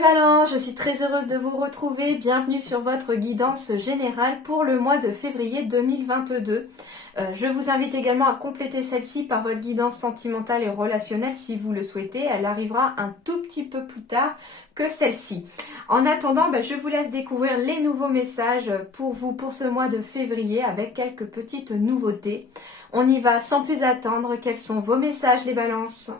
les balances, je suis très heureuse de vous retrouver. Bienvenue sur votre guidance générale pour le mois de février 2022. Je vous invite également à compléter celle-ci par votre guidance sentimentale et relationnelle si vous le souhaitez. Elle arrivera un tout petit peu plus tard que celle-ci. En attendant, je vous laisse découvrir les nouveaux messages pour vous pour ce mois de février avec quelques petites nouveautés. On y va sans plus attendre. Quels sont vos messages les balances ?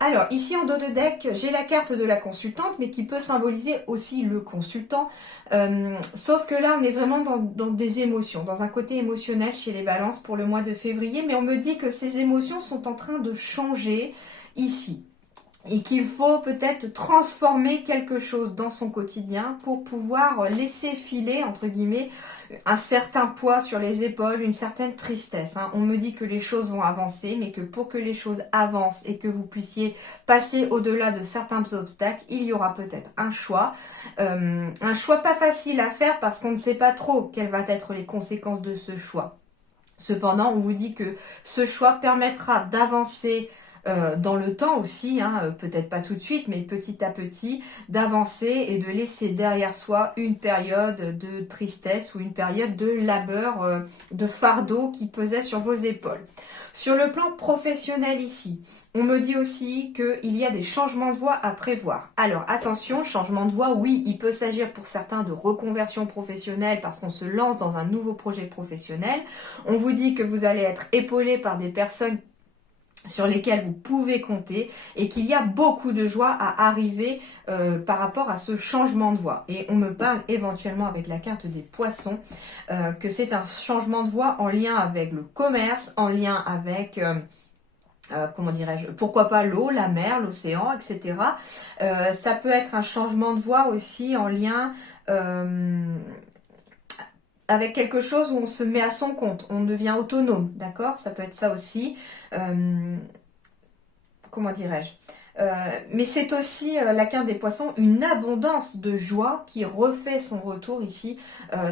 Alors, ici en dos de deck, j'ai la carte de la consultante, mais qui peut symboliser aussi le consultant. Sauf que là, on est vraiment dans des émotions, dans un côté émotionnel chez les balances pour le mois de février. Mais on me dit que ces émotions sont en train de changer ici. Et qu'il faut peut-être transformer quelque chose dans son quotidien pour pouvoir laisser filer, entre guillemets, un certain poids sur les épaules, une certaine tristesse. On me dit que les choses vont avancer, mais que pour que les choses avancent et que vous puissiez passer au-delà de certains obstacles, il y aura peut-être un choix pas facile à faire parce qu'on ne sait pas trop quelles vont être les conséquences de ce choix. Cependant, on vous dit que ce choix permettra d'avancer dans le temps aussi, peut-être pas tout de suite, mais petit à petit, d'avancer et de laisser derrière soi une période de tristesse ou une période de labeur, de fardeau qui pesait sur vos épaules. Sur le plan professionnel ici, on me dit aussi qu'il y a des changements de voie à prévoir. Alors attention, changement de voie, oui, il peut s'agir pour certains de reconversion professionnelle parce qu'on se lance dans un nouveau projet professionnel. On vous dit que vous allez être épaulé par des personnes sur lesquels vous pouvez compter et qu'il y a beaucoup de joie à arriver par rapport à ce changement de voie. Et on me parle éventuellement avec la carte des poissons que c'est un changement de voie en lien avec le commerce, en lien avec... comment dirais-je, pourquoi pas l'eau, la mer, l'océan, etc. Ça peut être un changement de voie aussi en lien avec quelque chose où on se met à son compte, on devient autonome, d'accord? Ça peut être ça aussi. Comment dirais-je? Mais c'est aussi la carte des poissons, une abondance de joie qui refait son retour ici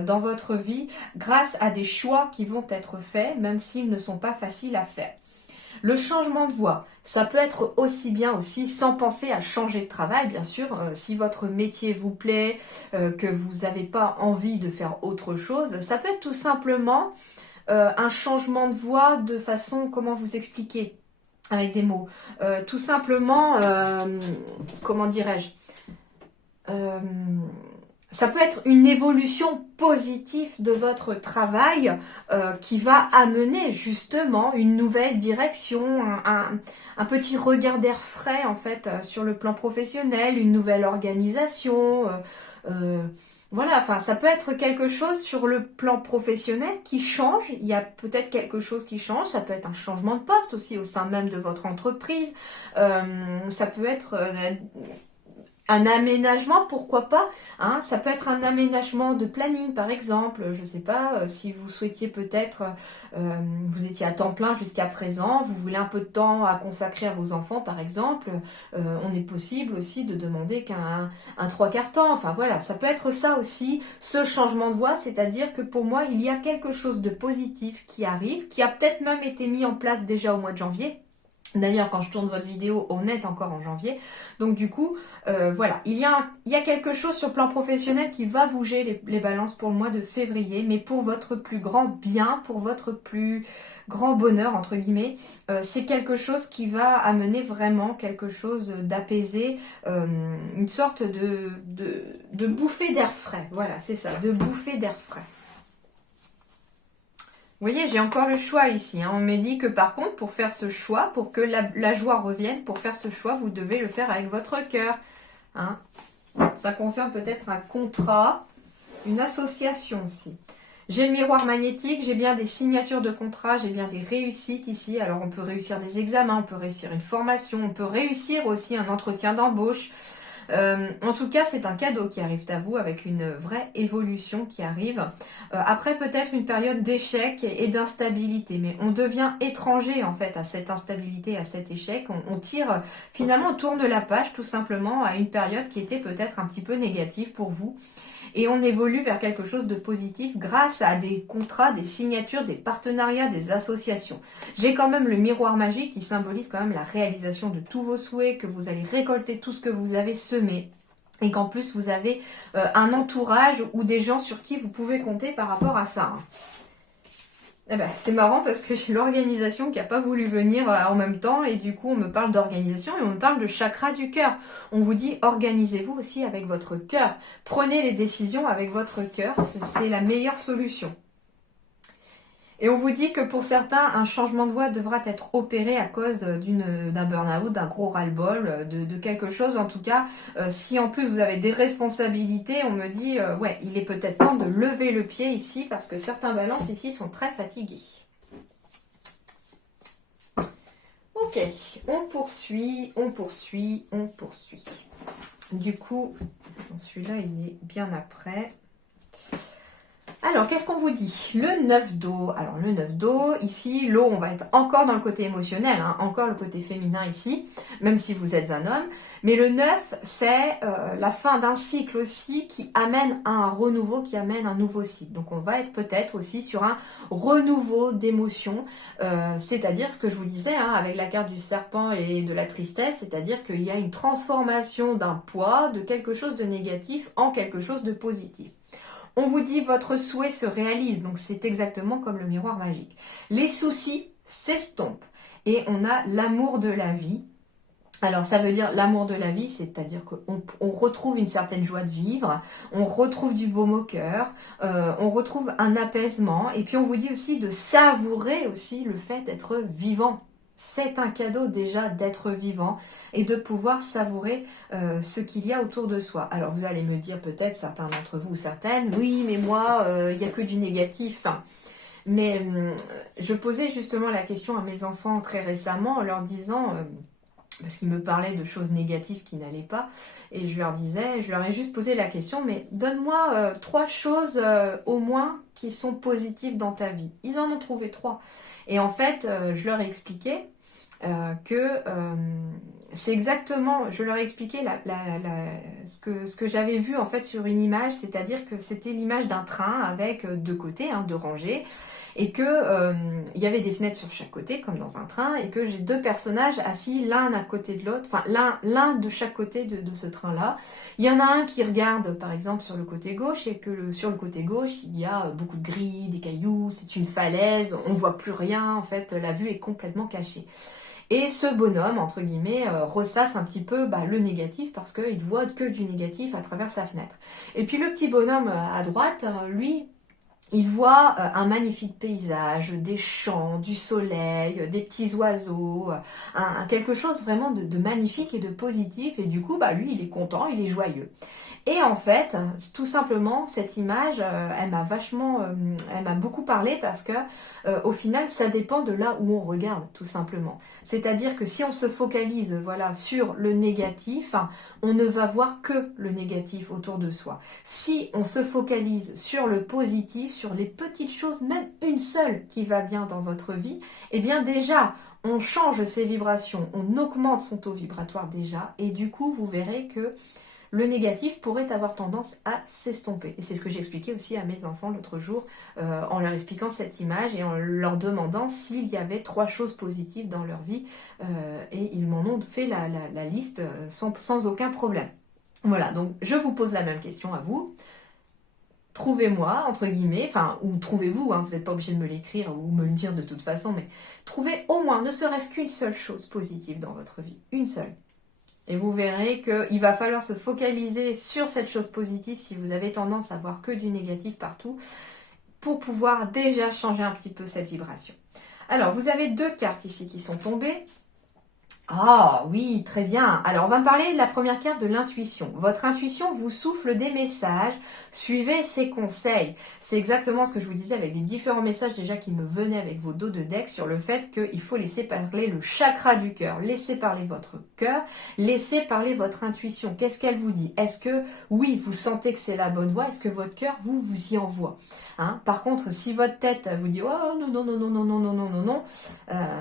dans votre vie grâce à des choix qui vont être faits, même s'ils ne sont pas faciles à faire. Le changement de voie, ça peut être aussi bien aussi sans penser à changer de travail, bien sûr. Si votre métier vous plaît, que vous n'avez pas envie de faire autre chose, ça peut être tout simplement un changement de voie de façon, comment vous expliquer avec des mots, tout simplement, comment dirais-je, ça peut être une évolution positive de votre travail qui va amener justement une nouvelle direction, un petit regard d'air frais en fait sur le plan professionnel, une nouvelle organisation. Voilà, enfin ça peut être quelque chose sur le plan professionnel qui change. Il y a peut-être quelque chose qui change. Ça peut être un changement de poste aussi au sein même de votre entreprise. Ça peut être... un aménagement, pourquoi pas, ça peut être un aménagement de planning par exemple, je sais pas, si vous souhaitiez peut-être, vous étiez à temps plein jusqu'à présent, vous voulez un peu de temps à consacrer à vos enfants par exemple, on est possible aussi de demander qu'un 3/4 temps, enfin voilà, ça peut être ça aussi, ce changement de voie, c'est-à-dire que pour moi il y a quelque chose de positif qui arrive, qui a peut-être même été mis en place déjà au mois de janvier. D'ailleurs, quand je tourne votre vidéo, on est encore en janvier. Donc du coup, voilà, il y a quelque chose sur le plan professionnel qui va bouger les balances pour le mois de février, mais pour votre plus grand bien, pour votre plus grand bonheur, entre guillemets. C'est quelque chose qui va amener vraiment quelque chose d'apaisé, une sorte de bouffée d'air frais. Voilà, c'est ça, de bouffée d'air frais. Vous voyez, j'ai encore le choix ici. On me dit que par contre, pour faire ce choix, pour que la joie revienne, pour faire ce choix, vous devez le faire avec votre cœur. Ça concerne peut-être un contrat, une association aussi. J'ai le miroir magnétique, j'ai bien des signatures de contrat, j'ai bien des réussites ici. Alors on peut réussir des examens, on peut réussir une formation, on peut réussir aussi un entretien d'embauche. En tout cas, c'est un cadeau qui arrive à vous avec une vraie évolution qui arrive. Après peut-être une période d'échec et d'instabilité, mais on devient étranger en fait à cette instabilité, à cet échec. On tire, finalement, on tourne la page tout simplement à une période qui était peut-être un petit peu négative pour vous. Et on évolue vers quelque chose de positif grâce à des contrats, des signatures, des partenariats, des associations. J'ai quand même le miroir magique qui symbolise quand même la réalisation de tous vos souhaits, que vous allez récolter tout ce que vous avez semé. Et qu'en plus, vous avez un entourage ou des gens sur qui vous pouvez compter par rapport à ça. Eh ben, c'est marrant parce que j'ai l'organisation qui n'a pas voulu venir en même temps et du coup on me parle d'organisation et on me parle de chakra du cœur. On vous dit organisez-vous aussi avec votre cœur. Prenez les décisions avec votre cœur, c'est la meilleure solution. Et on vous dit que pour certains, un changement de voie devra être opéré à cause d'un burn-out, d'un gros ras-le-bol, de quelque chose. En tout cas, si en plus vous avez des responsabilités, on me dit, ouais, il est peut-être temps de lever le pied ici parce que certains balances ici sont très fatigués. Ok, on poursuit, on poursuit, on poursuit. Du coup, celui-là, il est bien après. Alors, qu'est-ce qu'on vous dit? Le 9 d'eau. Alors, le 9 d'eau, ici, l'eau, on va être encore dans le côté émotionnel, hein, encore le côté féminin ici, même si vous êtes un homme. Mais le 9, c'est la fin d'un cycle aussi qui amène à un renouveau, qui amène un nouveau cycle. Donc, on va être peut-être aussi sur un renouveau d'émotions, c'est-à-dire ce que je vous disais, hein, avec la carte du serpent et de la tristesse, c'est-à-dire qu'il y a une transformation d'un poids, de quelque chose de négatif en quelque chose de positif. On vous dit votre souhait se réalise, donc c'est exactement comme le miroir magique. Les soucis s'estompent et on a l'amour de la vie. Alors ça veut dire l'amour de la vie, c'est-à-dire qu'on retrouve une certaine joie de vivre, on retrouve du baume au cœur, on retrouve un apaisement et puis on vous dit aussi de savourer aussi le fait d'être vivant. C'est un cadeau déjà d'être vivant et de pouvoir savourer ce qu'il y a autour de soi. Alors vous allez me dire peut-être, certains d'entre vous ou certaines, oui mais moi il n'y a que du négatif. Mais je posais justement la question à mes enfants très récemment en leur disant, parce qu'ils me parlaient de choses négatives qui n'allaient pas, et je leur ai juste posé la question, mais donne-moi 3 choses au moins qui sont positives dans ta vie. Ils en ont trouvé 3. Et en fait, je leur ai expliqué que c'est exactement, je leur ai expliqué ce que j'avais vu en fait sur une image, c'est-à-dire que c'était l'image d'un train avec 2 côtés, hein, 2 rangées, et que il y avait des fenêtres sur chaque côté comme dans un train, et que j'ai 2 personnages assis l'un à côté de l'autre, enfin l'un de chaque côté de ce train-là. Il y en a un qui regarde par exemple sur le côté gauche, et que sur le côté gauche il y a beaucoup de gris, des cailloux, c'est une falaise, on voit plus rien, en fait la vue est complètement cachée. Et ce bonhomme, entre guillemets, ressasse un petit peu le négatif parce qu'il voit que du négatif à travers sa fenêtre. Et puis le petit bonhomme à droite, lui, il voit un magnifique paysage, des champs, du soleil, des petits oiseaux, quelque chose vraiment de magnifique et de positif. Et du coup, lui, il est content, il est joyeux. Et en fait, tout simplement, cette image, elle m'a beaucoup parlé parce que, au final, ça dépend de là où on regarde, tout simplement. C'est-à-dire que si on se focalise, voilà, sur le négatif, on ne va voir que le négatif autour de soi. Si on se focalise sur le positif, sur les petites choses, même une seule qui va bien dans votre vie, eh bien déjà, on change ses vibrations, on augmente son taux vibratoire déjà, et du coup, vous verrez que le négatif pourrait avoir tendance à s'estomper. Et c'est ce que j'expliquais aussi à mes enfants l'autre jour, en leur expliquant cette image et en leur demandant s'il y avait 3 choses positives dans leur vie. Et ils m'en ont fait la liste sans aucun problème. Voilà, donc je vous pose la même question à vous. Trouvez-moi, entre guillemets, ou trouvez-vous, vous n'êtes pas obligé de me l'écrire ou me le dire de toute façon, mais trouvez au moins, ne serait-ce qu'une seule chose positive dans votre vie. Une seule. Et vous verrez qu'il va falloir se focaliser sur cette chose positive si vous avez tendance à voir que du négatif partout, pour pouvoir déjà changer un petit peu cette vibration. Alors, vous avez 2 cartes ici qui sont tombées. Ah oui, très bien. Alors, on va me parler de la première carte de l'intuition. Votre intuition vous souffle des messages. Suivez ses conseils. C'est exactement ce que je vous disais avec les différents messages déjà qui me venaient avec vos dos de deck sur le fait qu'il faut laisser parler le chakra du cœur. Laissez parler votre cœur. Laissez parler votre intuition. Qu'est-ce qu'elle vous dit? Est-ce que, oui, vous sentez que c'est la bonne voie? Est-ce que votre cœur vous y envoie? Par contre, si votre tête vous dit « Oh non, non, non, non, non, non, non, non, non, non »,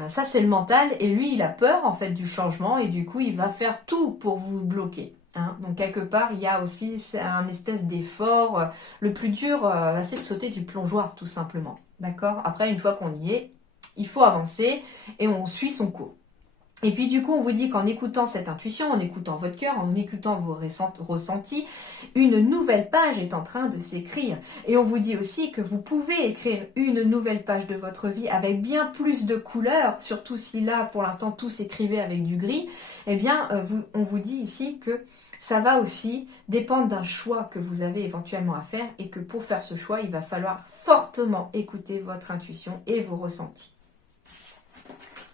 ça c'est le mental et lui il a peur en fait du changement et du coup il va faire tout pour vous bloquer. Donc quelque part il y a aussi un espèce d'effort. Le plus dur c'est de sauter du plongeoir tout simplement. D'accord? Après une fois qu'on y est, il faut avancer et on suit son cours. Et puis du coup, on vous dit qu'en écoutant cette intuition, en écoutant votre cœur, en écoutant vos ressentis, une nouvelle page est en train de s'écrire. Et on vous dit aussi que vous pouvez écrire une nouvelle page de votre vie avec bien plus de couleurs, surtout si là, pour l'instant, tout s'écrivait avec du gris. Eh bien, on vous dit ici que ça va aussi dépendre d'un choix que vous avez éventuellement à faire et que pour faire ce choix, il va falloir fortement écouter votre intuition et vos ressentis.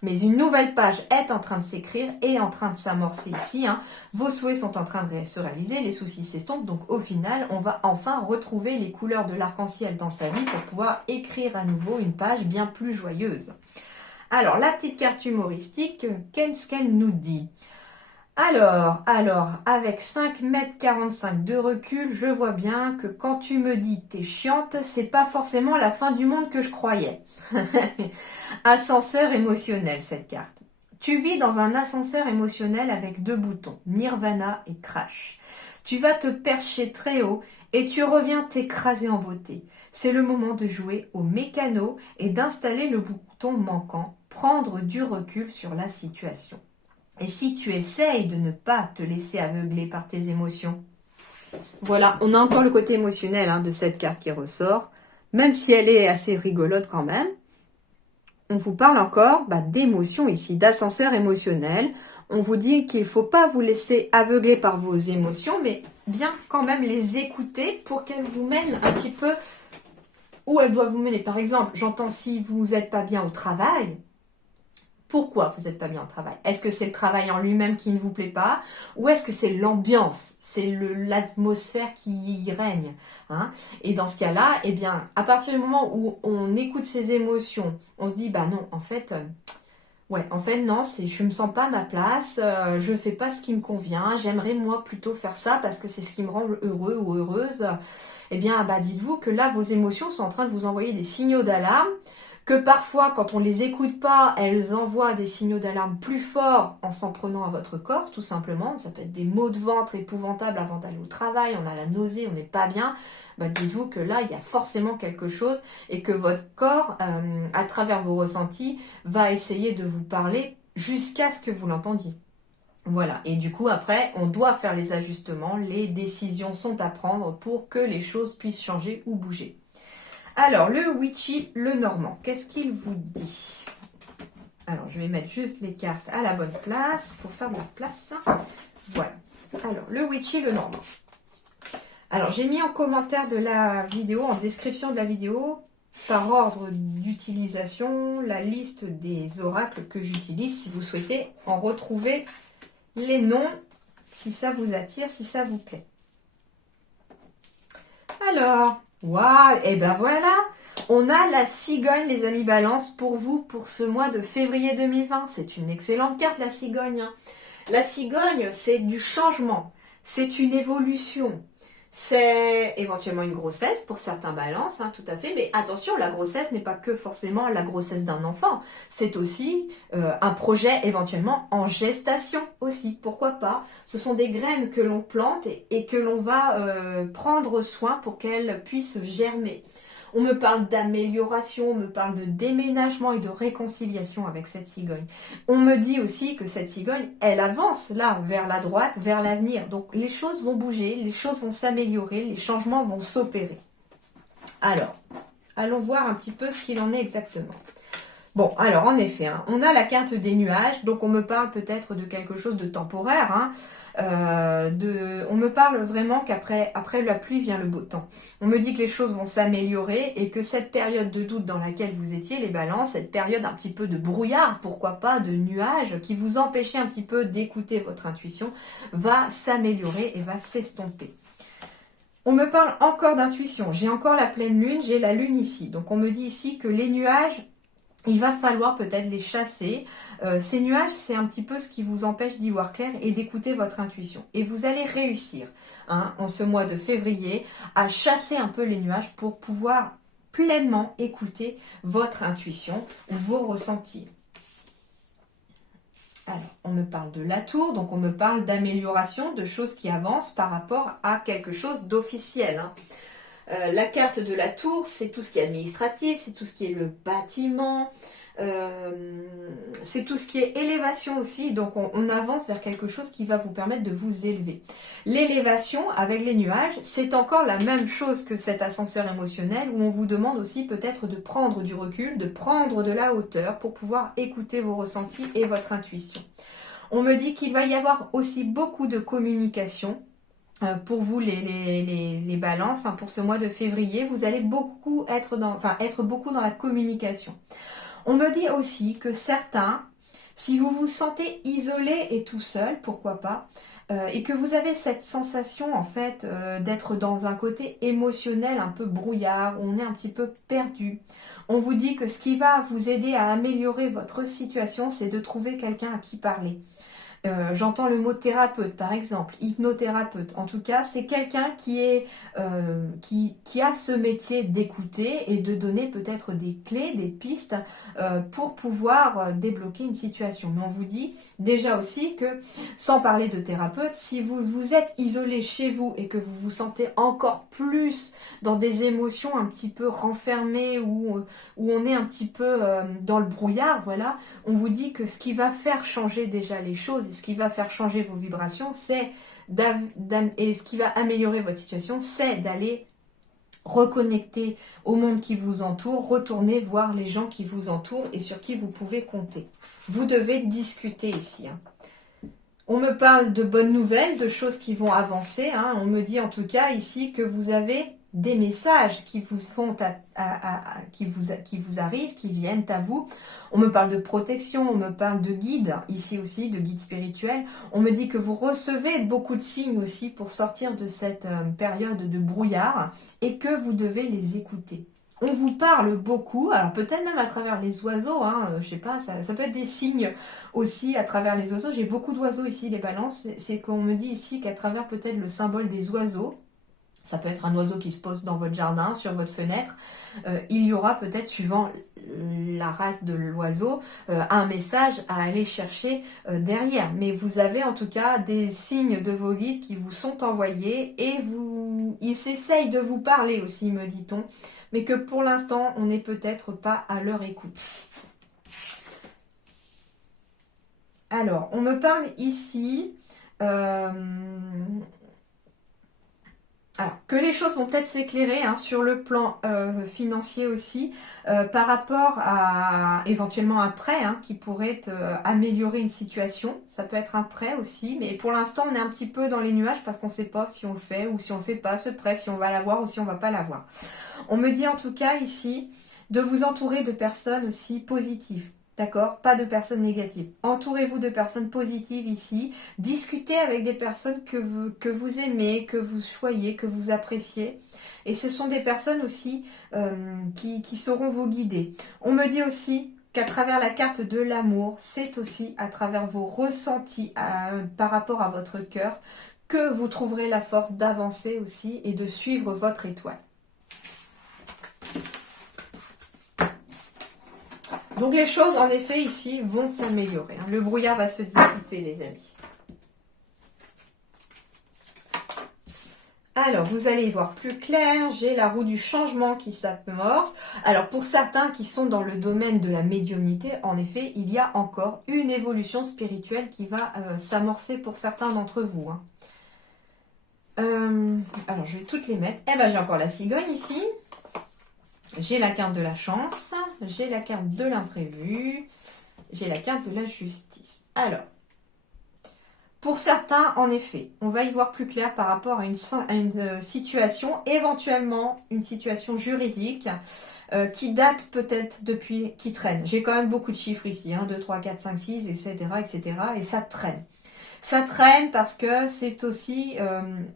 Mais une nouvelle page est en train de s'écrire et en train de s'amorcer ici. Vos souhaits sont en train de se réaliser, les soucis s'estompent. Donc au final, on va enfin retrouver les couleurs de l'arc-en-ciel dans sa vie pour pouvoir écrire à nouveau une page bien plus joyeuse. Alors, la petite carte humoristique, qu'est-ce qu'elle nous dit ? Alors, avec 5,45 m de recul, je vois bien que quand tu me dis t'es chiante, c'est pas forcément la fin du monde que je croyais. Ascenseur émotionnel, cette carte. Tu vis dans un ascenseur émotionnel avec deux boutons, Nirvana et Crash. Tu vas te percher très haut et tu reviens t'écraser en beauté. C'est le moment de jouer au mécano et d'installer le bouton manquant, prendre du recul sur la situation. Et si tu essayes de ne pas te laisser aveugler par tes émotions? Voilà, on a encore le côté émotionnel de cette carte qui ressort, même si elle est assez rigolote quand même. On vous parle encore d'émotions ici, d'ascenseur émotionnel. On vous dit qu'il ne faut pas vous laisser aveugler par vos émotions, mais bien quand même les écouter pour qu'elles vous mènent un petit peu où elles doivent vous mener. Par exemple, j'entends si vous n'êtes pas bien au travail. Pourquoi vous n'êtes pas bien au travail? Est-ce que c'est le travail en lui-même qui ne vous plaît pas? Ou est-ce que c'est l'ambiance? C'est l'atmosphère qui y règne, Et dans ce cas-là, eh bien, à partir du moment où on écoute ses émotions, on se dit, non, en fait, non, je me sens pas à ma place, je fais pas ce qui me convient, j'aimerais moi plutôt faire ça parce que c'est ce qui me rend heureux ou heureuse. Eh bien, dites-vous que là, vos émotions sont en train de vous envoyer des signaux d'alarme, que parfois, quand on les écoute pas, elles envoient des signaux d'alarme plus forts en s'en prenant à votre corps, tout simplement. Ça peut être des maux de ventre épouvantables avant d'aller au travail, on a la nausée, on n'est pas bien. Dites-vous que là, il y a forcément quelque chose et que votre corps, à travers vos ressentis, va essayer de vous parler jusqu'à ce que vous l'entendiez. Voilà, et du coup après, on doit faire les ajustements, les décisions sont à prendre pour que les choses puissent changer ou bouger. Alors, le Witchy, le Normand, qu'est-ce qu'il vous dit? Alors, je vais mettre juste les cartes à la bonne place pour faire de la place. Voilà. Alors, le Witchy, le Normand. Alors, j'ai mis en commentaire de la vidéo, en description de la vidéo, par ordre d'utilisation, la liste des oracles que j'utilise si vous souhaitez en retrouver les noms, si ça vous attire, si ça vous plaît. Alors, waouh, et ben voilà, on a la cigogne, les amis Balance, pour vous, pour ce mois de février 2020. C'est une excellente carte, la cigogne. La cigogne, c'est du changement, c'est une évolution. C'est éventuellement une grossesse pour certains balances, tout à fait. Mais attention, la grossesse n'est pas que forcément la grossesse d'un enfant. C'est aussi un projet éventuellement en gestation aussi. Pourquoi pas? Ce sont des graines que l'on plante et que l'on va prendre soin pour qu'elles puissent germer. On me parle d'amélioration, on me parle de déménagement et de réconciliation avec cette cigogne. On me dit aussi que cette cigogne, elle avance là, vers la droite, vers l'avenir. Donc les choses vont bouger, les choses vont s'améliorer, les changements vont s'opérer. Alors, allons voir un petit peu ce qu'il en est exactement. Bon, alors en effet, hein, on a la carte des nuages, donc on me parle peut-être de quelque chose de temporaire. Hein, on me parle vraiment qu'après la pluie vient le beau temps. On me dit que les choses vont s'améliorer et que cette période de doute dans laquelle vous étiez, les balances, cette période un petit peu de brouillard, pourquoi pas, de nuages, qui vous empêchait un petit peu d'écouter votre intuition, va s'améliorer et va s'estomper. On me parle encore d'intuition. J'ai encore la pleine lune, j'ai la lune ici. Donc on me dit ici que les nuages, il va falloir peut-être les chasser. Ces nuages, c'est un petit peu ce qui vous empêche d'y voir clair et d'écouter votre intuition. Et vous allez réussir, hein, en ce mois de février, à chasser un peu les nuages pour pouvoir pleinement écouter votre intuition ou vos ressentis. Alors, on me parle de la tour, donc on me parle d'amélioration, de choses qui avancent par rapport à quelque chose d'officiel. Hein. La carte de la tour, c'est tout ce qui est administratif, c'est tout ce qui est le bâtiment, c'est tout ce qui est élévation aussi. Donc on avance vers quelque chose qui va vous permettre de vous élever. L'élévation avec les nuages, c'est encore la même chose que cet ascenseur émotionnel où on vous demande aussi peut-être de prendre du recul, de prendre de la hauteur pour pouvoir écouter vos ressentis et votre intuition. On me dit qu'il va y avoir aussi beaucoup de communication. Pour vous les balances, hein, pour ce mois de février, vous allez beaucoup être beaucoup dans la communication. On me dit aussi que certains, si vous vous sentez isolé et tout seul, pourquoi pas, et que vous avez cette sensation en fait d'être dans un côté émotionnel un peu brouillard, où on est un petit peu perdu. On vous dit que ce qui va vous aider à améliorer votre situation, c'est de trouver quelqu'un à qui parler. J'entends le mot thérapeute par exemple, hypnothérapeute. En tout cas, c'est quelqu'un qui a ce métier d'écouter et de donner peut-être des clés, des pistes pour pouvoir débloquer une situation. Mais on vous dit déjà aussi que, sans parler de thérapeute, si vous êtes isolé chez vous et que vous vous sentez encore plus dans des émotions un petit peu renfermées où on est un petit peu dans le brouillard, voilà, on vous dit que ce qui va faire changer déjà les choses et ce qui va faire changer vos vibrations, et ce qui va améliorer votre situation, c'est d'aller reconnecter au monde qui vous entoure, retourner voir les gens qui vous entourent et sur qui vous pouvez compter. Vous devez discuter ici. Hein. On me parle de bonnes nouvelles, de choses qui vont avancer. Hein. On me dit en tout cas ici que vous avez des messages qui vous sont qui vous arrivent, qui viennent à vous. On me parle de protection, on me parle de guide, ici aussi, de guide spirituel. On me dit que vous recevez beaucoup de signes aussi pour sortir de cette période de brouillard et que vous devez les écouter. On vous parle beaucoup, alors peut-être même à travers les oiseaux, hein, je sais pas, ça peut être des signes aussi à travers les oiseaux. J'ai beaucoup d'oiseaux ici, les balances, c'est qu'on me dit ici qu'à travers peut-être le symbole des oiseaux, ça peut être un oiseau qui se pose dans votre jardin, sur votre fenêtre, il y aura peut-être, suivant la race de l'oiseau, un message à aller chercher derrière. Mais vous avez en tout cas des signes de vos guides qui vous sont envoyés et ils essayent de vous parler aussi, me dit-on, mais que pour l'instant, on n'est peut-être pas à leur écoute. Alors, on me parle ici... Alors, que les choses vont peut-être s'éclairer hein, sur le plan financier aussi, par rapport à éventuellement un prêt hein, qui pourrait améliorer une situation. Ça peut être un prêt aussi, mais pour l'instant on est un petit peu dans les nuages parce qu'on ne sait pas si on le fait ou si on ne le fait pas ce prêt, si on va l'avoir ou si on ne va pas l'avoir. On me dit en tout cas ici de vous entourer de personnes aussi positives. D'accord? Pas de personnes négatives. Entourez-vous de personnes positives ici. Discutez avec des personnes que vous aimez, que vous choyez, que vous appréciez. Et ce sont des personnes aussi qui sauront vous guider. On me dit aussi qu'à travers la carte de l'amour, c'est aussi à travers vos ressentis par rapport à votre cœur que vous trouverez la force d'avancer aussi et de suivre votre étoile. Donc les choses, en effet, ici, vont s'améliorer. Le brouillard va se dissiper, les amis. Alors, vous allez y voir plus clair. J'ai la roue du changement qui s'amorce. Alors, pour certains qui sont dans le domaine de la médiumnité, en effet, il y a encore une évolution spirituelle qui va s'amorcer pour certains d'entre vous. Hein. Alors, je vais toutes les mettre. Eh ben, j'ai encore la cigogne ici. J'ai la carte de la chance, j'ai la carte de l'imprévu, j'ai la carte de la justice. Alors, pour certains, en effet, on va y voir plus clair par rapport à une situation, éventuellement une situation juridique qui date peut-être depuis, qui traîne. J'ai quand même beaucoup de chiffres ici, 1, 2, 3, 4, 5, 6, etc., etc. Et ça traîne. Ça traîne parce que c'est aussi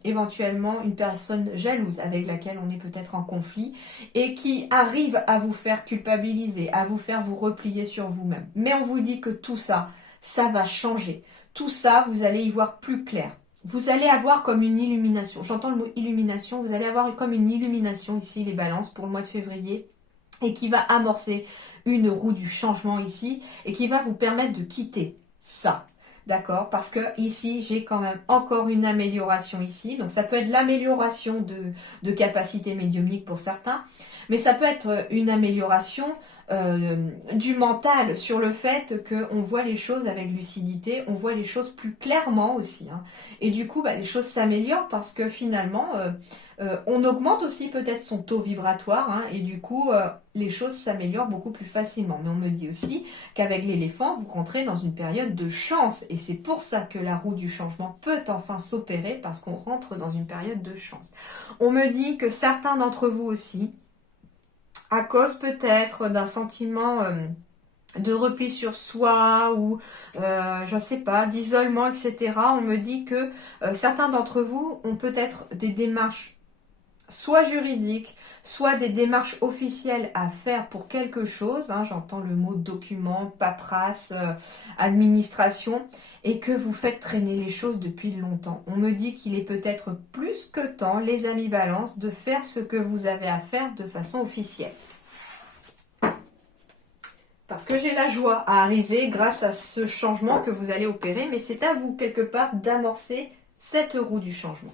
éventuellement une personne jalouse avec laquelle on est peut-être en conflit et qui arrive à vous faire culpabiliser, à vous faire vous replier sur vous-même. Mais on vous dit que tout ça, ça va changer. Tout ça, vous allez y voir plus clair. Vous allez avoir comme une illumination. J'entends le mot illumination. Vous allez avoir comme une illumination ici, les balances, pour le mois de février, et qui va amorcer une roue du changement ici, et qui va vous permettre de quitter ça. D'accord? Parce que ici, j'ai quand même encore une amélioration ici. Donc, ça peut être l'amélioration de capacité médiumnique pour certains, mais ça peut être une amélioration du mental sur le fait qu'on voit les choses avec lucidité, on voit les choses plus clairement aussi. Hein. Et du coup, les choses s'améliorent parce que finalement, on augmente aussi peut-être son taux vibratoire hein, et du coup, les choses s'améliorent beaucoup plus facilement. Mais on me dit aussi qu'avec l'éléphant, vous rentrez dans une période de chance et c'est pour ça que la roue du changement peut enfin s'opérer parce qu'on rentre dans une période de chance. On me dit que certains d'entre vous aussi, à cause peut-être d'un sentiment de repli sur soi ou je ne sais pas, d'isolement, etc. On me dit que certains d'entre vous ont peut-être des démarches soit juridiques, soit des démarches officielles à faire pour quelque chose, hein, j'entends le mot document, paperasse, administration, et que vous faites traîner les choses depuis longtemps. On me dit qu'il est peut-être plus que temps, les amis Balance, de faire ce que vous avez à faire de façon officielle. Parce que j'ai la joie à arriver grâce à ce changement que vous allez opérer, mais c'est à vous quelque part d'amorcer cette roue du changement.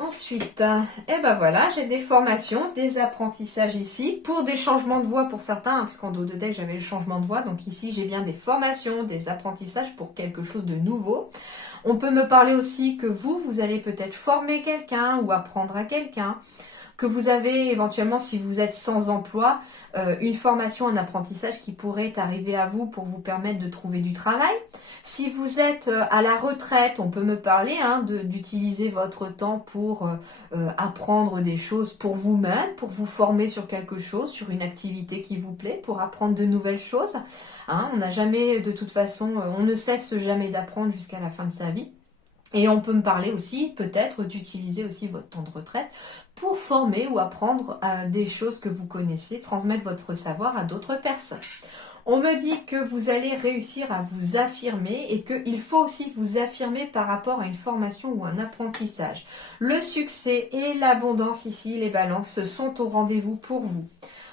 Ensuite, et ben voilà, j'ai des formations, des apprentissages ici, pour des changements de voix pour certains, hein, puisqu'en dos de deck j'avais le changement de voix, donc ici j'ai bien des formations, des apprentissages pour quelque chose de nouveau. On peut me parler aussi que vous allez peut-être former quelqu'un ou apprendre à quelqu'un, que vous avez éventuellement, si vous êtes sans emploi, une formation, un apprentissage qui pourrait arriver à vous pour vous permettre de trouver du travail. Si vous êtes à la retraite, on peut me parler hein, d'utiliser votre temps pour apprendre des choses pour vous-même, pour vous former sur quelque chose, sur une activité qui vous plaît, pour apprendre de nouvelles choses. Hein, on n'a jamais, de toute façon, on ne cesse jamais d'apprendre jusqu'à la fin de sa vie. Et on peut me parler aussi, peut-être, d'utiliser aussi votre temps de retraite pour former ou apprendre des choses que vous connaissez, transmettre votre savoir à d'autres personnes. On me dit que vous allez réussir à vous affirmer et qu'il faut aussi vous affirmer par rapport à une formation ou un apprentissage. Le succès et l'abondance ici, les balances, sont au rendez-vous pour vous.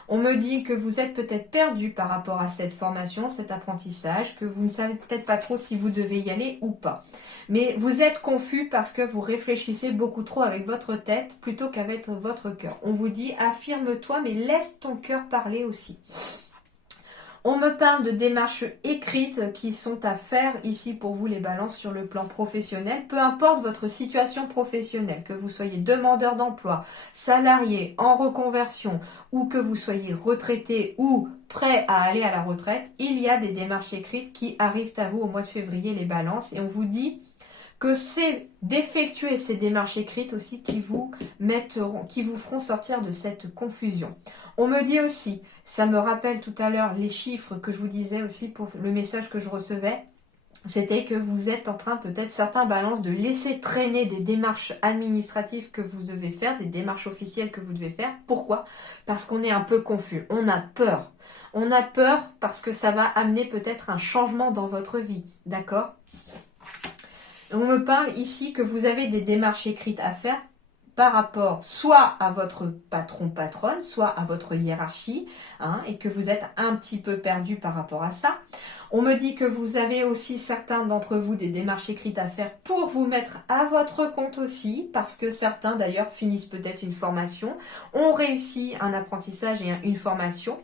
On me dit que vous êtes peut-être perdu par rapport à cette formation, cet apprentissage, que vous ne savez peut-être pas trop si vous devez y aller ou pas. Mais vous êtes confus parce que vous réfléchissez beaucoup trop avec votre tête plutôt qu'avec votre cœur. On vous dit affirme-toi mais laisse ton cœur parler aussi. On me parle de démarches écrites qui sont à faire ici pour vous les balances sur le plan professionnel. Peu importe votre situation professionnelle, que vous soyez demandeur d'emploi, salarié, en reconversion ou que vous soyez retraité ou prêt à aller à la retraite, il y a des démarches écrites qui arrivent à vous au mois de février les balances et on vous dit que c'est d'effectuer ces démarches écrites aussi qui vous feront sortir de cette confusion. On me dit aussi, ça me rappelle tout à l'heure les chiffres que je vous disais aussi pour le message que je recevais, c'était que vous êtes en train, peut-être certains balances, de laisser traîner des démarches administratives que vous devez faire, des démarches officielles que vous devez faire. Pourquoi? Parce qu'on est un peu confus, on a peur. On a peur parce que ça va amener peut-être un changement dans votre vie, d'accord? On me parle ici que vous avez des démarches écrites à faire par rapport soit à votre patron-patronne, soit à votre hiérarchie, hein, et que vous êtes un petit peu perdu par rapport à ça. On me dit que vous avez aussi certains d'entre vous des démarches écrites à faire pour vous mettre à votre compte aussi, parce que certains d'ailleurs finissent peut-être une formation, ont réussi un apprentissage et une formation,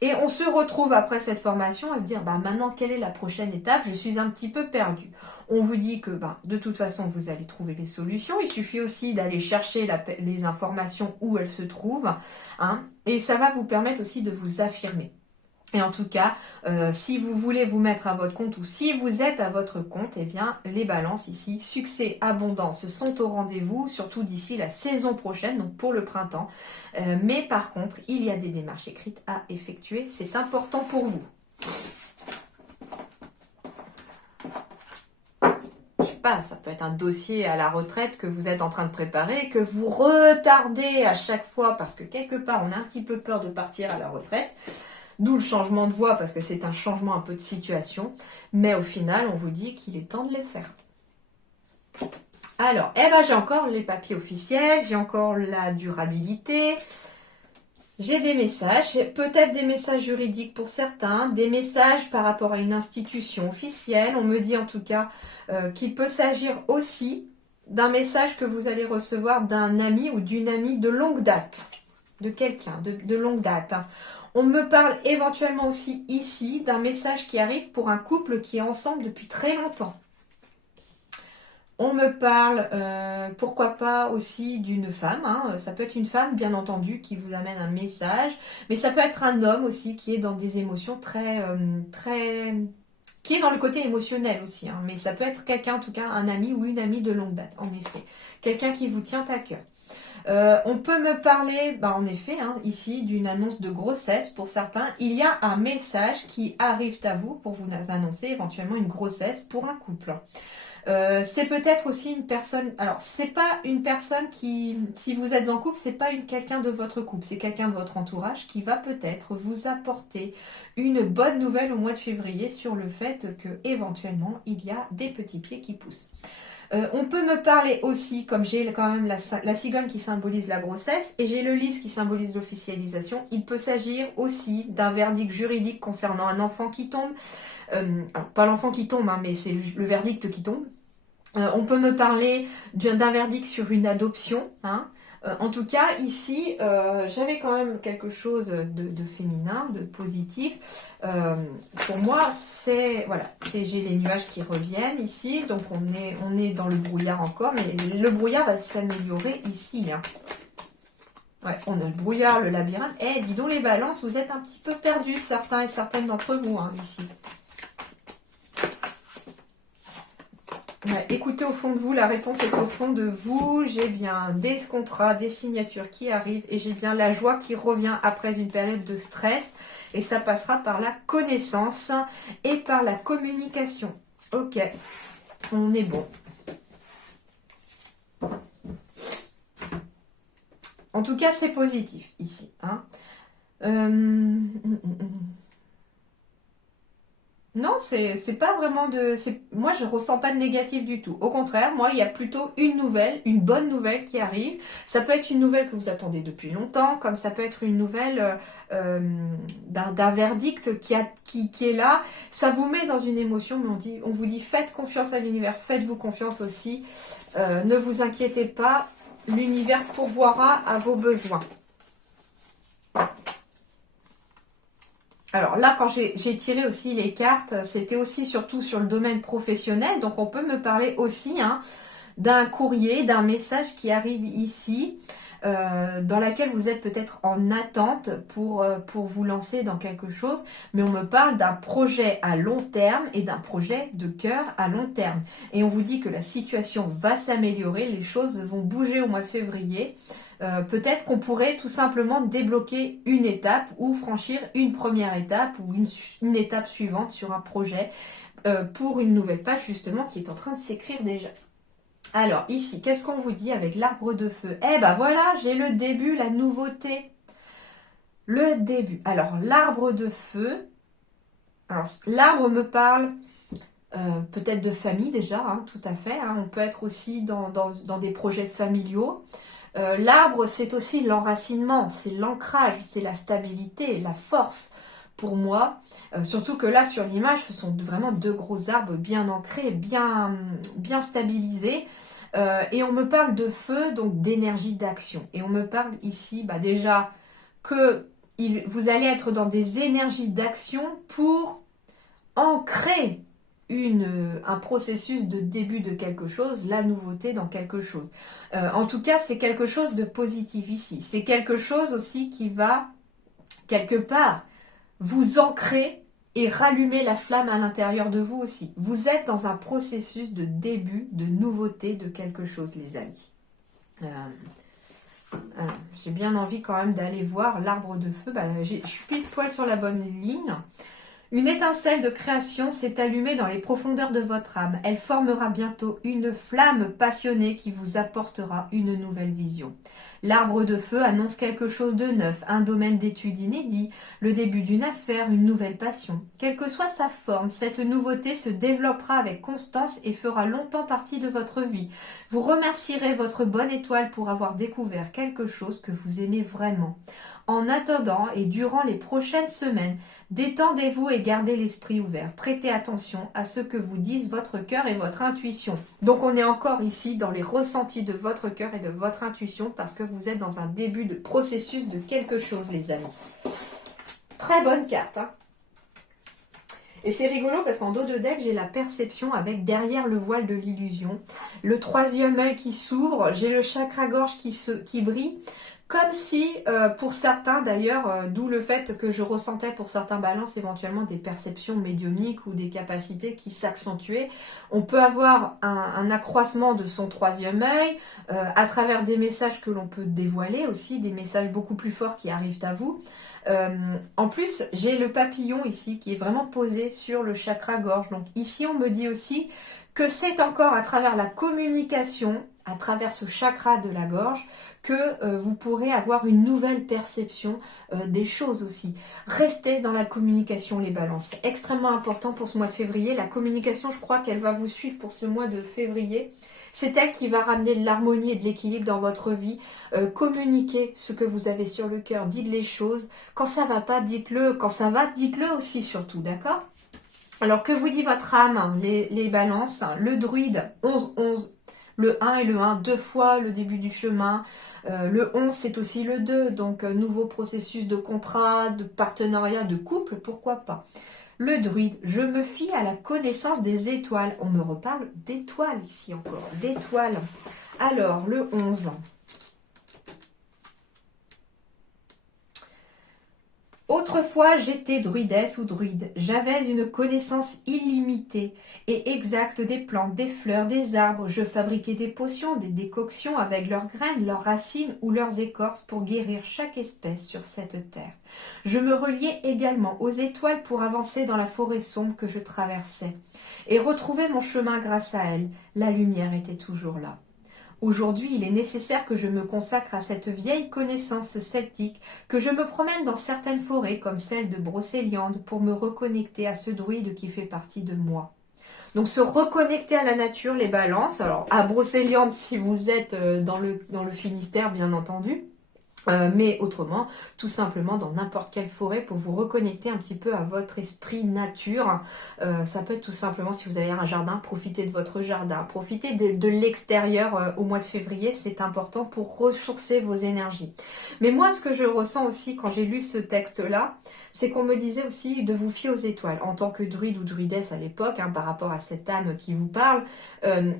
et on se retrouve après cette formation à se dire, bah maintenant quelle est la prochaine étape? Je suis un petit peu perdue. On vous dit que de toute façon vous allez trouver les solutions, il suffit aussi d'aller chercher les informations où elles se trouvent, hein, et ça va vous permettre aussi de vous affirmer. Et en tout cas, si vous voulez vous mettre à votre compte ou si vous êtes à votre compte, eh bien, les balances ici, succès, abondance, sont au rendez-vous, surtout d'ici la saison prochaine, donc pour le printemps. Mais par contre, il y a des démarches écrites à effectuer, c'est important pour vous. Je sais pas, ça peut être un dossier à la retraite que vous êtes en train de préparer, que vous retardez à chaque fois parce que quelque part, on a un petit peu peur de partir à la retraite. D'où le changement de voix, parce que c'est un changement un peu de situation. Mais au final, on vous dit qu'il est temps de les faire. Alors, j'ai encore les papiers officiels, j'ai encore la durabilité, j'ai des messages, peut-être des messages juridiques pour certains, des messages par rapport à une institution officielle. On me dit en tout cas qu'il peut s'agir aussi d'un message que vous allez recevoir d'un ami ou d'une amie de longue date. De quelqu'un, de longue date. On me parle éventuellement aussi ici d'un message qui arrive pour un couple qui est ensemble depuis très longtemps. On me parle, pourquoi pas aussi d'une femme, hein. Ça peut être une femme bien entendu qui vous amène un message, mais ça peut être un homme aussi qui est dans des émotions qui est dans le côté émotionnel aussi, hein. Mais ça peut être quelqu'un, en tout cas un ami ou une amie de longue date, en effet. Quelqu'un qui vous tient à cœur. On peut me parler, en effet, hein, ici, d'une annonce de grossesse pour certains. Il y a un message qui arrive à vous pour vous annoncer éventuellement une grossesse pour un couple. C'est peut-être aussi une personne, alors c'est pas une personne qui, si vous êtes en couple, c'est pas quelqu'un de votre couple, c'est quelqu'un de votre entourage qui va peut-être vous apporter une bonne nouvelle au mois de février sur le fait que éventuellement il y a des petits pieds qui poussent. On peut me parler aussi, comme j'ai quand même la cigogne qui symbolise la grossesse et j'ai le lys qui symbolise l'officialisation, il peut s'agir aussi d'un verdict juridique concernant un enfant qui tombe. Alors, pas l'enfant qui tombe, hein, mais c'est le verdict qui tombe. On peut me parler d'un verdict sur une adoption, hein. En tout cas, ici, j'avais quand même quelque chose de féminin, de positif. Pour moi, j'ai les nuages qui reviennent ici, donc on est dans le brouillard encore, mais le brouillard va s'améliorer ici, hein. Ouais, on a le brouillard, le labyrinthe. Dis donc les balances, vous êtes un petit peu perdus, certains et certaines d'entre vous, hein, ici. Ouais, écoutez au fond de vous, la réponse est au fond de vous. J'ai bien des contrats, des signatures qui arrivent et j'ai bien la joie qui revient après une période de stress. Et ça passera par la connaissance et par la communication. Ok, on est bon. En tout cas, c'est positif ici, hein. Non, c'est pas vraiment moi, je ressens pas de négatif du tout. Au contraire, moi, il y a plutôt une bonne nouvelle qui arrive. Ça peut être une nouvelle que vous attendez depuis longtemps, comme ça peut être une nouvelle d'un verdict qui est là. Ça vous met dans une émotion, mais on vous dit faites confiance à l'univers, faites-vous confiance aussi. Ne vous inquiétez pas, l'univers pourvoira à vos besoins. Alors là, quand j'ai tiré aussi les cartes, c'était aussi surtout sur le domaine professionnel. Donc on peut me parler aussi, hein, d'un courrier, d'un message qui arrive ici, dans laquelle vous êtes peut-être en attente pour vous lancer dans quelque chose. Mais on me parle d'un projet à long terme et d'un projet de cœur à long terme. Et on vous dit que la situation va s'améliorer, les choses vont bouger au mois de février. Peut-être qu'on pourrait tout simplement débloquer une étape ou franchir une première étape ou une étape suivante sur un projet pour une nouvelle page justement qui est en train de s'écrire déjà. Alors ici, qu'est-ce qu'on vous dit avec l'arbre de feu? Voilà, j'ai le début, la nouveauté. Le début. Alors l'arbre de feu. Alors l'arbre me parle peut-être de famille déjà, hein, tout à fait. Hein. On peut être aussi dans des projets familiaux. L'arbre, c'est aussi l'enracinement, c'est l'ancrage, c'est la stabilité, la force. pour moi. Surtout que là, sur l'image, ce sont vraiment deux gros arbres bien ancrés, bien stabilisés. Et on me parle de feu, donc d'énergie d'action. Et on me parle ici, déjà, que vous allez être dans des énergies d'action pour ancrer un processus de début de quelque chose, la nouveauté dans quelque chose. En tout cas, c'est quelque chose de positif ici. C'est quelque chose aussi qui va, quelque part, vous ancrer et rallumer la flamme à l'intérieur de vous aussi. Vous êtes dans un processus de début, de nouveauté de quelque chose, les amis. Alors, j'ai bien envie quand même d'aller voir l'arbre de feu. Je suis pile poil sur la bonne ligne. Une étincelle de création s'est allumée dans les profondeurs de votre âme. Elle formera bientôt une flamme passionnée qui vous apportera une nouvelle vision. L'arbre de feu annonce quelque chose de neuf, un domaine d'étude inédit, le début d'une affaire, une nouvelle passion. Quelle que soit sa forme, cette nouveauté se développera avec constance et fera longtemps partie de votre vie. Vous remercierez votre bonne étoile pour avoir découvert quelque chose que vous aimez vraiment. En attendant et durant les prochaines semaines, détendez-vous et gardez l'esprit ouvert. Prêtez attention à ce que vous disent votre cœur et votre intuition. Donc on est encore ici dans les ressentis de votre cœur et de votre intuition parce que vous êtes dans un début de processus de quelque chose, les amis. Très bonne carte, hein. Et c'est rigolo parce qu'en dos de deck, j'ai la perception avec derrière le voile de l'illusion, le troisième œil qui s'ouvre, j'ai le chakra-gorge qui brille. Comme si, pour certains d'ailleurs, d'où le fait que je ressentais pour certains balances éventuellement des perceptions médiumniques ou des capacités qui s'accentuaient, on peut avoir un accroissement de son troisième œil à travers des messages que l'on peut dévoiler aussi, des messages beaucoup plus forts qui arrivent à vous. En plus, j'ai le papillon ici qui est vraiment posé sur le chakra-gorge. Donc ici, on me dit aussi que c'est encore à travers la communication, à travers ce chakra de la gorge, que vous pourrez avoir une nouvelle perception des choses aussi. Restez dans la communication, les balances. C'est extrêmement important pour ce mois de février. La communication, je crois qu'elle va vous suivre pour ce mois de février. C'est elle qui va ramener de l'harmonie et de l'équilibre dans votre vie. Communiquez ce que vous avez sur le cœur. Dites les choses. Quand ça va pas, dites-le. Quand ça va, dites-le aussi surtout, d'accord ? Alors, que vous dit votre âme, les balances? Le druide, 11-11. Le 1 et le 1, deux fois le début du chemin. Le 11, c'est aussi le 2, donc nouveau processus de contrat, de partenariat, de couple, pourquoi pas. Le druide, je me fie à la connaissance des étoiles. On me reparle d'étoiles ici encore, d'étoiles. Alors, le 11. Autrefois, j'étais druidesse ou druide. J'avais une connaissance illimitée et exacte des plantes, des fleurs, des arbres. Je fabriquais des potions, des décoctions avec leurs graines, leurs racines ou leurs écorces pour guérir chaque espèce sur cette terre. Je me reliais également aux étoiles pour avancer dans la forêt sombre que je traversais et retrouver mon chemin grâce à elles. La lumière était toujours là. Aujourd'hui, il est nécessaire que je me consacre à cette vieille connaissance celtique, que je me promène dans certaines forêts comme celle de Brocéliande pour me reconnecter à ce druide qui fait partie de moi. Donc se reconnecter à la nature, les balances. Alors à Brocéliande si vous êtes dans le Finistère, bien entendu. Mais autrement, tout simplement dans n'importe quelle forêt pour vous reconnecter un petit peu à votre esprit nature. Ça peut être tout simplement, si vous avez un jardin, profitez de votre jardin. Profitez de l'extérieur au mois de février, c'est important pour ressourcer vos énergies. Mais moi, ce que je ressens aussi quand j'ai lu ce texte-là, c'est qu'on me disait aussi de vous fier aux étoiles. En tant que druide ou druidesse à l'époque, par rapport à cette âme qui vous parle,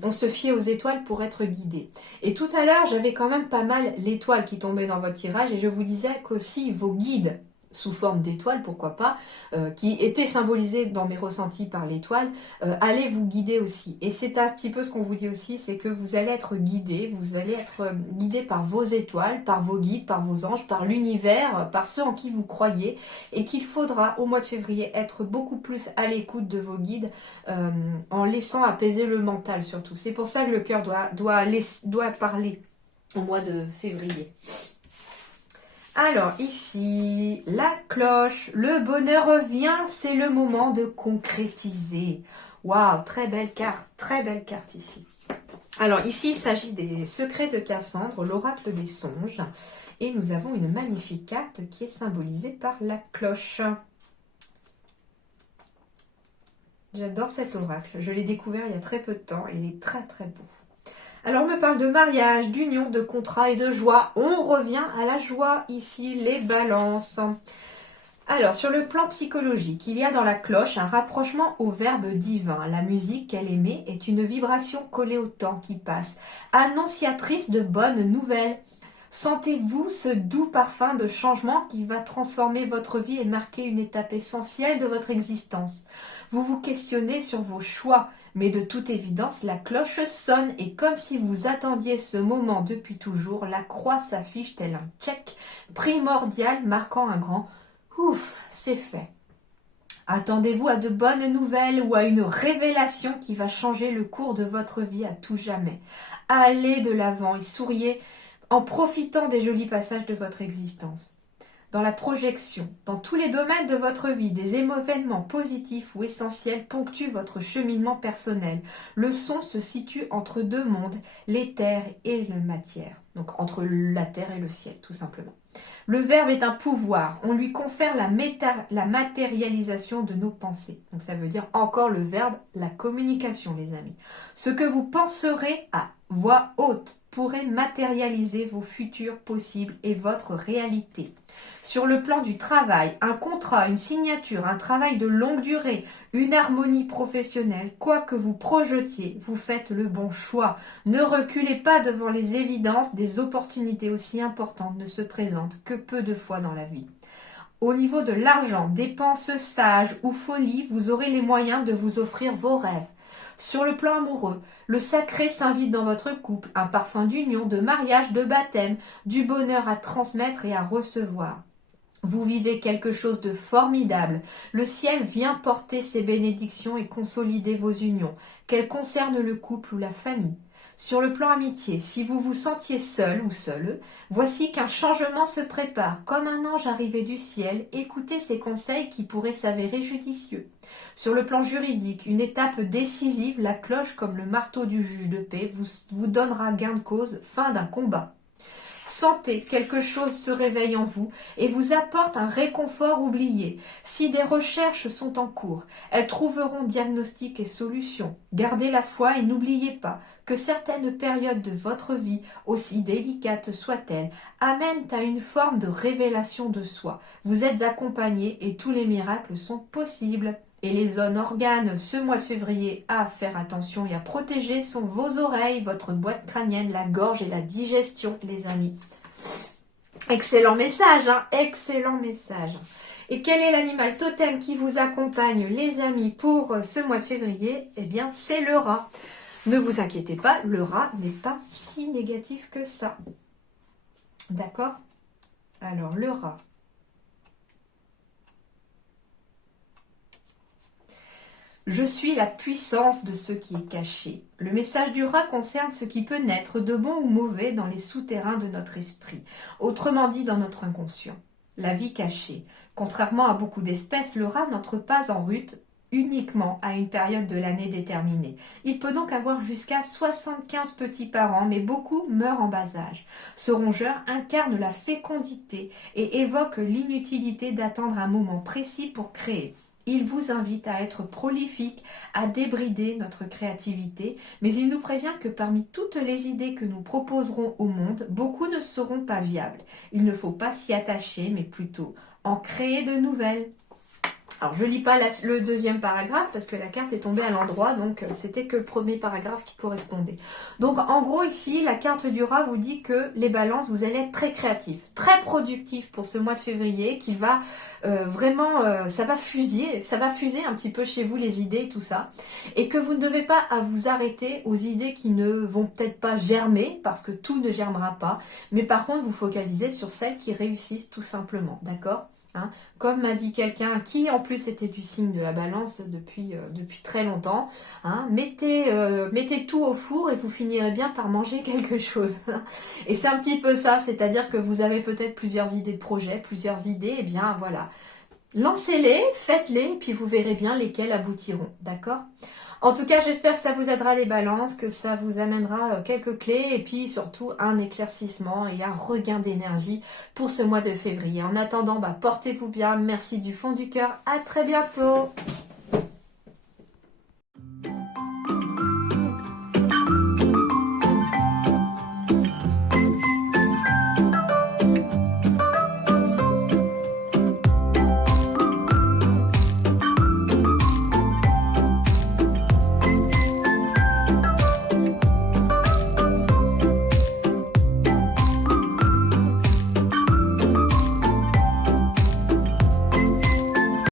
on se fiait aux étoiles pour être guidé. Et tout à l'heure, j'avais quand même pas mal l'étoile qui tombait dans votre tirage et je vous disais qu'aussi vos guides sous forme d'étoiles, pourquoi pas, qui étaient symbolisés dans mes ressentis par l'étoile, allez vous guider aussi. Et c'est un petit peu ce qu'on vous dit aussi, c'est que vous allez être guidé, vous allez être guidé par vos étoiles, par vos guides, par vos anges, par l'univers, par ceux en qui vous croyez, et qu'il faudra au mois de février être beaucoup plus à l'écoute de vos guides, en laissant apaiser le mental surtout. C'est pour ça que le cœur doit parler au mois de février. Alors ici, la cloche, le bonheur revient, c'est le moment de concrétiser. Waouh, très belle carte ici. Alors ici, il s'agit des secrets de Cassandre, l'oracle des songes. Et nous avons une magnifique carte qui est symbolisée par la cloche. J'adore cet oracle. Je l'ai découvert il y a très peu de temps. Il est très très beau. Alors, on me parle de mariage, d'union, de contrat et de joie. On revient à la joie ici, les balances. Alors, sur le plan psychologique, il y a dans la cloche un rapprochement au verbe divin. La musique qu'elle émet est une vibration collée au temps qui passe, annonciatrice de bonnes nouvelles. Sentez-vous ce doux parfum de changement qui va transformer votre vie et marquer une étape essentielle de votre existence. Vous vous questionnez sur vos choix, mais de toute évidence, la cloche sonne et comme si vous attendiez ce moment depuis toujours, la croix s'affiche tel un check primordial marquant un grand ouf, c'est fait. Attendez-vous à de bonnes nouvelles ou à une révélation qui va changer le cours de votre vie à tout jamais. Allez de l'avant et souriez en profitant des jolis passages de votre existence. Dans la projection, dans tous les domaines de votre vie, des événements positifs ou essentiels ponctuent votre cheminement personnel. Le son se situe entre deux mondes, l'éther et la matière. Donc entre la terre et le ciel, tout simplement. Le verbe est un pouvoir. On lui confère la matérialisation de nos pensées. Donc ça veut dire encore le verbe, la communication, les amis. Ce que vous penserez à voix haute pourrait matérialiser vos futurs possibles et votre réalité. Sur le plan du travail, un contrat, une signature, un travail de longue durée, une harmonie professionnelle, quoi que vous projetiez, vous faites le bon choix. Ne reculez pas devant les évidences, des opportunités aussi importantes ne se présentent que peu de fois dans la vie. Au niveau de l'argent, dépenses sages ou folie, vous aurez les moyens de vous offrir vos rêves. Sur le plan amoureux, le sacré s'invite dans votre couple, un parfum d'union, de mariage, de baptême, du bonheur à transmettre et à recevoir. Vous vivez quelque chose de formidable. Le ciel vient porter ses bénédictions et consolider vos unions, qu'elles concernent le couple ou la famille. Sur le plan amitié, si vous vous sentiez seul ou seule, voici qu'un changement se prépare. Comme un ange arrivé du ciel, écoutez ces conseils qui pourraient s'avérer judicieux. Sur le plan juridique, une étape décisive, la cloche comme le marteau du juge de paix vous donnera gain de cause, fin d'un combat. Sentez quelque chose se réveille en vous et vous apporte un réconfort oublié. Si des recherches sont en cours, elles trouveront diagnostic et solution. Gardez la foi et n'oubliez pas que certaines périodes de votre vie, aussi délicates soient-elles, amènent à une forme de révélation de soi. Vous êtes accompagné et tous les miracles sont possibles. Et les zones organes, ce mois de février, à faire attention et à protéger sont vos oreilles, votre boîte crânienne, la gorge et la digestion, les amis. Excellent message, hein, excellent message. Et quel est l'animal totem qui vous accompagne, les amis, pour ce mois de février? Eh bien, c'est le rat. Ne vous inquiétez pas, le rat n'est pas si négatif que ça. D'accord? Alors, le rat. Je suis la puissance de ce qui est caché. Le message du rat concerne ce qui peut naître de bon ou mauvais dans les souterrains de notre esprit, autrement dit dans notre inconscient. La vie cachée. Contrairement à beaucoup d'espèces, le rat n'entre pas en rut uniquement à une période de l'année déterminée. Il peut donc avoir jusqu'à 75 petits par an, mais beaucoup meurent en bas âge. Ce rongeur incarne la fécondité et évoque l'inutilité d'attendre un moment précis pour créer. Il vous invite à être prolifique, à débrider notre créativité, mais il nous prévient que parmi toutes les idées que nous proposerons au monde, beaucoup ne seront pas viables. Il ne faut pas s'y attacher, mais plutôt en créer de nouvelles. Alors, je ne lis pas le deuxième paragraphe parce que la carte est tombée à l'endroit, donc c'était que le premier paragraphe qui correspondait. Donc, en gros, ici, la carte du rat vous dit que les balances, vous allez être très créatifs, très productifs pour ce mois de février, qu'il va vraiment, ça va fuser un petit peu chez vous les idées et tout ça, et que vous ne devez pas à vous arrêter aux idées qui ne vont peut-être pas germer, parce que tout ne germera pas, mais par contre, vous focalisez sur celles qui réussissent tout simplement, d'accord ? Hein, comme m'a dit quelqu'un qui en plus était du signe de la balance depuis très longtemps, hein, mettez tout au four et vous finirez bien par manger quelque chose. Et c'est un petit peu ça, c'est-à-dire que vous avez peut-être plusieurs idées de projet, plusieurs idées, et bien voilà, lancez-les, faites-les, et puis vous verrez bien lesquelles aboutiront, d'accord ? En tout cas, j'espère que ça vous aidera les balances, que ça vous amènera quelques clés et puis surtout un éclaircissement et un regain d'énergie pour ce mois de février. En attendant, portez-vous bien. Merci du fond du cœur. À très bientôt.